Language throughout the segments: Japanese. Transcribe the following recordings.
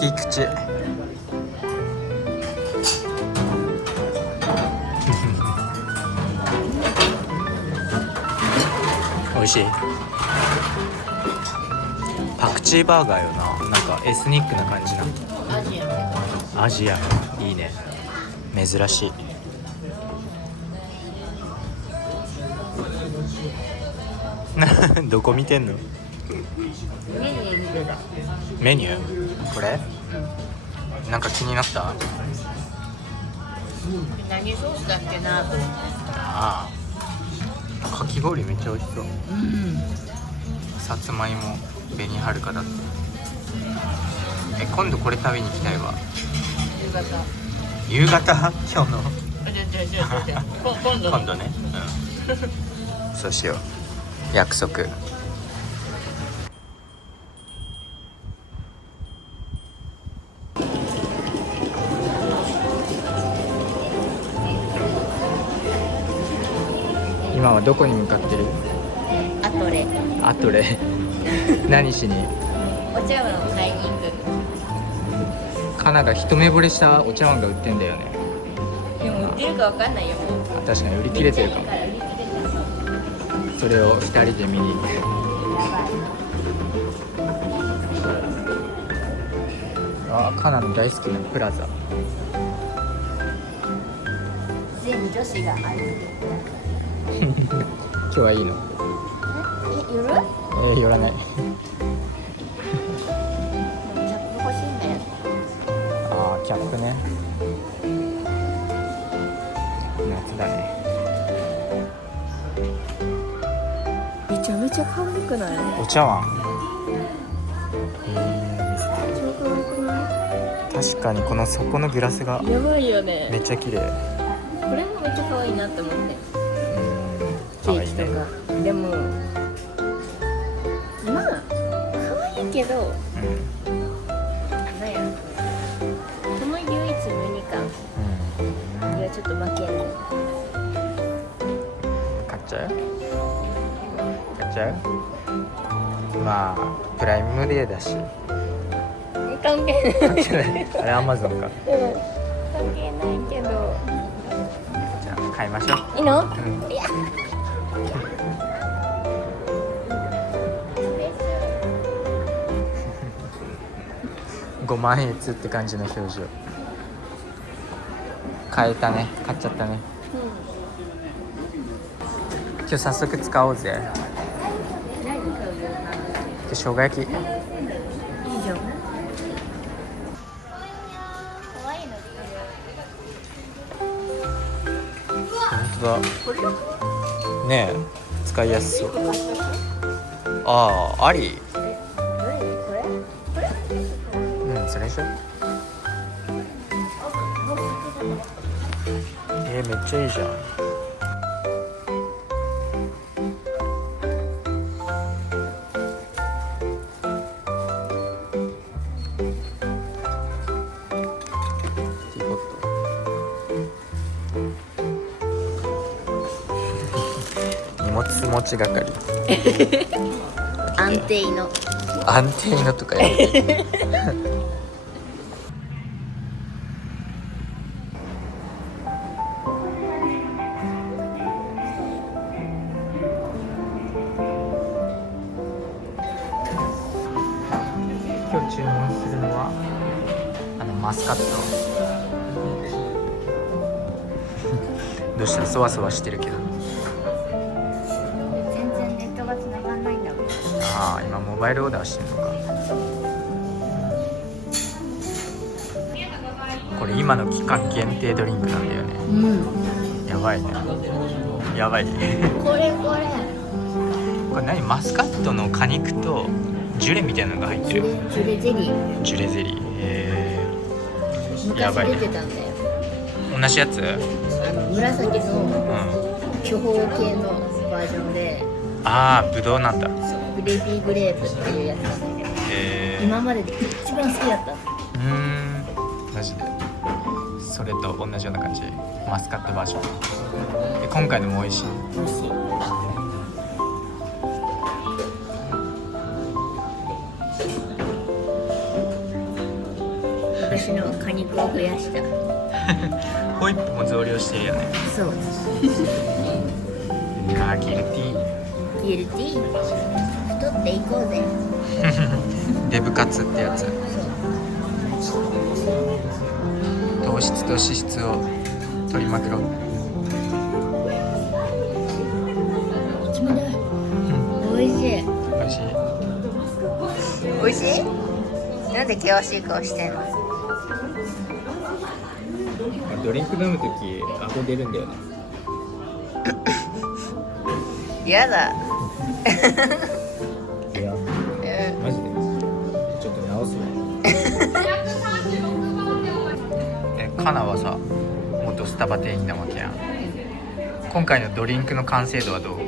きい口美味しい。パクチーバーガーよな。なんかエスニックな感じな。アジアいいね。珍しい。どこ見てんの？メニュー？これ？なんか気になった？何ソースだっけなと思って。ああ、かき氷めっちゃ美味しそう。さつまいも紅はるかだって。今度これ食べに行きたいわ。夕方今日の今度ね、そうしよう。約束。今はどこに向かってる？アトレ何しに？お茶碗を買いに行く。カナが一目惚れしたお茶碗が売ってんだよね。でも売ってるかわかんないよ。確かに売り切れてるかも。それを2人で見に行く。あ、カナの大好きなプラザ。全女子が歩いてる。今日はいいの？夜？寄らない。キャップ欲しいんだよ。ああ、キャップね。夏だね。めちゃめちゃ可愛くない？お茶碗。超可愛くな確かにこの底のグラスがい？やばいよね。めっちゃ綺麗。これもめっちゃ可愛いなって思って。ケーキとか。でもまあ可愛いけど、なんやろ。この唯一無二感。いやちょっと負けんね。買っちゃう？買っちゃう？まあプライムデーだし。関係ない。関係ない。あれアマゾンか。関係ないけど。じゃあ買いましょう。いいの？いや。5万円って感じの表情。買えたね。買っちゃったね。今日早速使おうぜ。生姜焼き。いいじゃん。可愛いの。本当だ。ねえ、使いやすそう。ああ、あり。それでしょ。めっちゃいいじゃん。ティーポット。荷物持ち係。安定の。安定のとかやめて。今日注文するのはマスカット。どうした？そわそわしてるけど。全然ネットが繋がんないんだもん。ああ、今モバイルオーダーしてるのか。これ今の期間限定ドリンクなんだよね。やばいね。やばい。これ。これ何？マスカットの果肉とジュレみたいなのが入ってる。ジュレゼリー。ジュレゼリー。やばいね。昔出てたんだよ。同じやつ？紫の巨峰系のバージョンで。ああ、ブドウなんだ。グレーピーグレープっていうやつなんだけど。今までで一番好きだった。マジで。それと同じような感じ。マスカットバージョン。今回のも美味しい。美味しい。年の果肉を増やした。ホイップも増量してるよね。そう。あーギルティギルティー。太っていこうぜ。ーデブカツってやつ。糖質と脂質を取りまくろう。美味しい。美味しい。美味しい？なんで険しい顔してんの？ドリンク飲むとき顎出るんだよね。やだ。いや、マジでちょっと直すわ。カナはさ、元スタバ店員なわけやん。今回のドリンクの完成度はどう？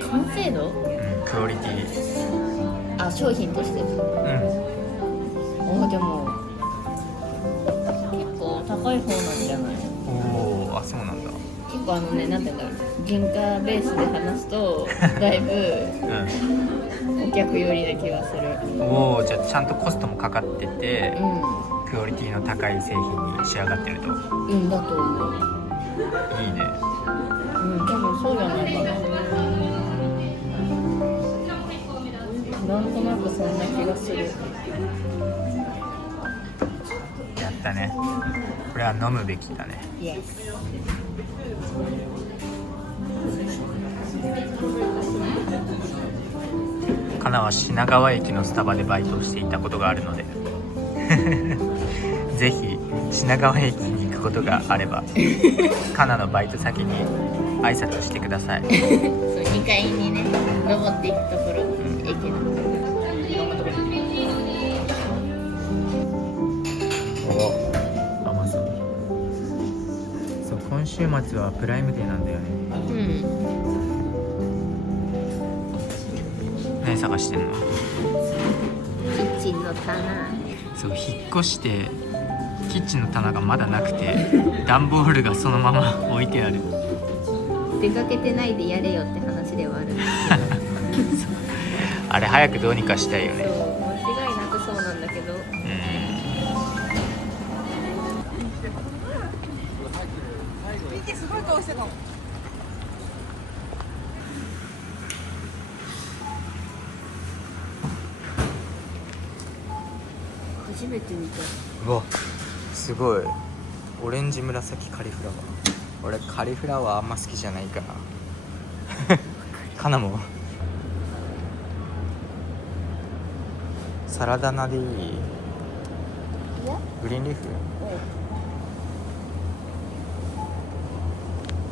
完成度？クオリティ。あ、商品として。でも結構高い方なんじゃない？おお、あ、そうなんだ。結構なんて言うんだろう、原価ベースで話すとだいぶお客寄りな気がする。おお、じゃあちゃんとコストもかかってて、クオリティの高い製品に仕上がってると。だと思う。いいね。多分そうじゃないかな。なんとなくそんな気がする。やったね。これは飲むべきだね。イエス。カナは品川駅のスタバでバイトをしていたことがあるのでぜひ品川駅に行くことがあればカナのバイト先に挨拶してください。そう、2階にね、登っていくところ、駅のお、甘そう。そう、今週末はプライムデーなんだよね。何探してんの？キッチンの棚。そう、引っ越してキッチンの棚がまだなくて段ボールがそのまま置いてある。出かけてないでやれよって話ではあるんですけどあれ早くどうにかしたいよね。そう、間違いなくそうなんだけど。すごい顔してたの。初めて見た。うわ、すごい。オレンジ紫カリフラワー。俺カリフラワーあんま好きじゃないからカナもサラダ菜でいい？グリーンリーフ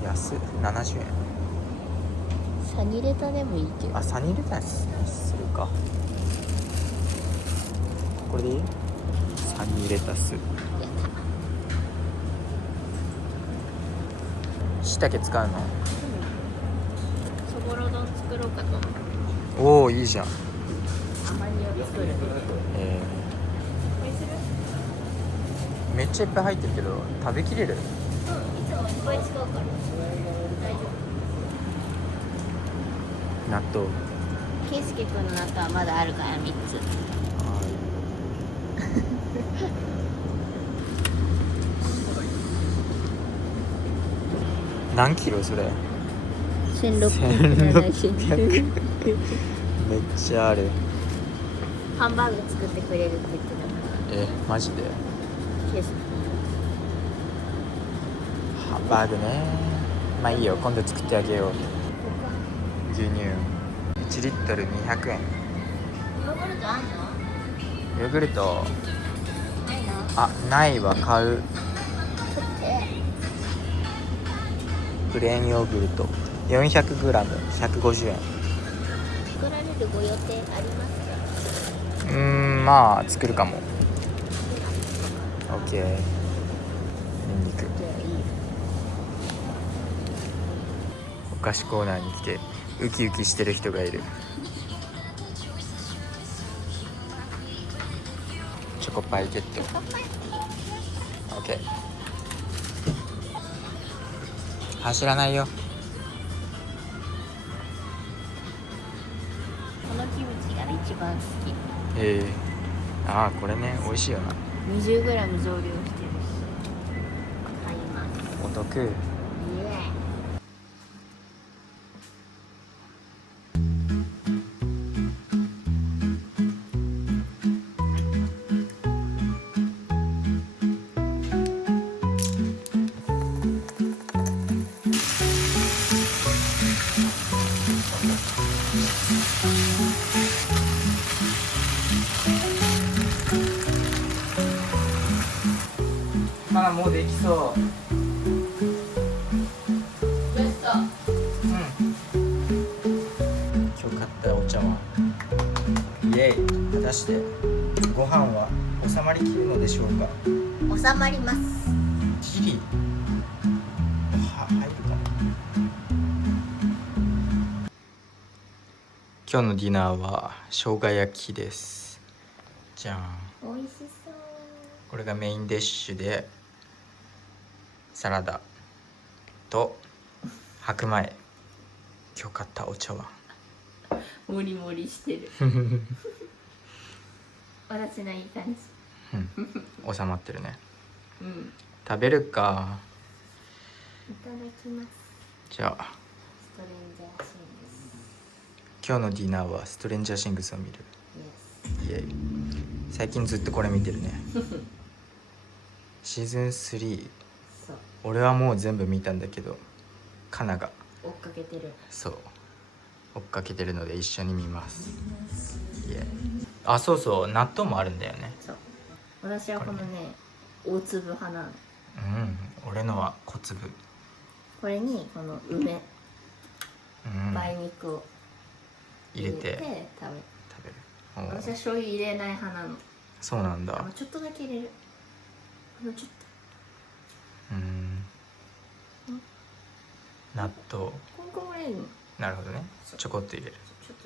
安っ、70円。サニレタでもいいけど。あ、サニーレタスにするか。これでいい？サニーレタス。しいたけ使うの？そぼろ丼作ろうかと思う。おお、いいじゃん。アマニを作る。めっちゃいっぱい入ってるけど食べきれる？いつもいっぱい使うから大丈納豆。夫。ケイスケくんの中はまだあるから3つ。何キロそれ1670めっちゃある。ハンバーグ作ってくれるって言ってたから。マジで？ケイスケハンバーグね。まあいいよ、今度作ってあげよう。牛乳1リットル200円。ヨーグルトあんの？ヨーグルトないの？あ、ないわ、買う。取ってプレーンヨーグルト 400g150 円。作られるご予定ありますか？まあ作るかも。 OK。 ニンニク。じゃあいい。お菓子コーナーに来てウキウキしてる人がいる。チョコパイゲット。 OK。 走らないよ。このキムチが一番好き。ああこれね美味しいよな。 20g 増量してるし買います。お得。イエーイ。まあもうできそう。ベスト。今日買ったお茶碗イエイ。果たしてご飯は収まりきるのでしょうか。収まります。ギリ入るかも。今日のディナーは生姜焼きです。じゃん。美味しそう。これがメインディッシュでサラダと白米。今日買ったお茶碗。もりもりしてる。私のいい感じ。収まってるね。うん。食べるか。いただきます。じゃあストレンジャーシングス。今日のディナーはストレンジャーシングスを見る。イエス。イエイ。最近ずっとこれ見てるね。シーズン3。そう。俺はもう全部見たんだけどカナが追っかけてる。そう追っかけてるので一緒に見ます。イエイ。あそうそう納豆もあるんだよね。そう。私はこのね大粒派なの。俺のは小粒。これにこの梅、梅肉を入れて食べる。食べる。私は醤油入れない派なの。そうなんだ。ちょっとだけ入れる。ちょっと。納豆。こんこんぐらいの。なるほどね。ちょこっと入れる。ちょっ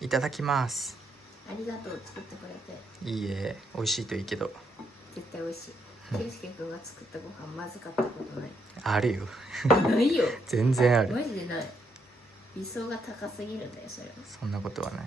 と。いただきます。ありがとう作ってくれて。いいえ美味しいといいけど。絶対美味しい。圭介君が作ったご飯まずかったことない。あるよ。ないよ。全然ある。マジでない。理想が高すぎるんだよそれは。そんなことはない。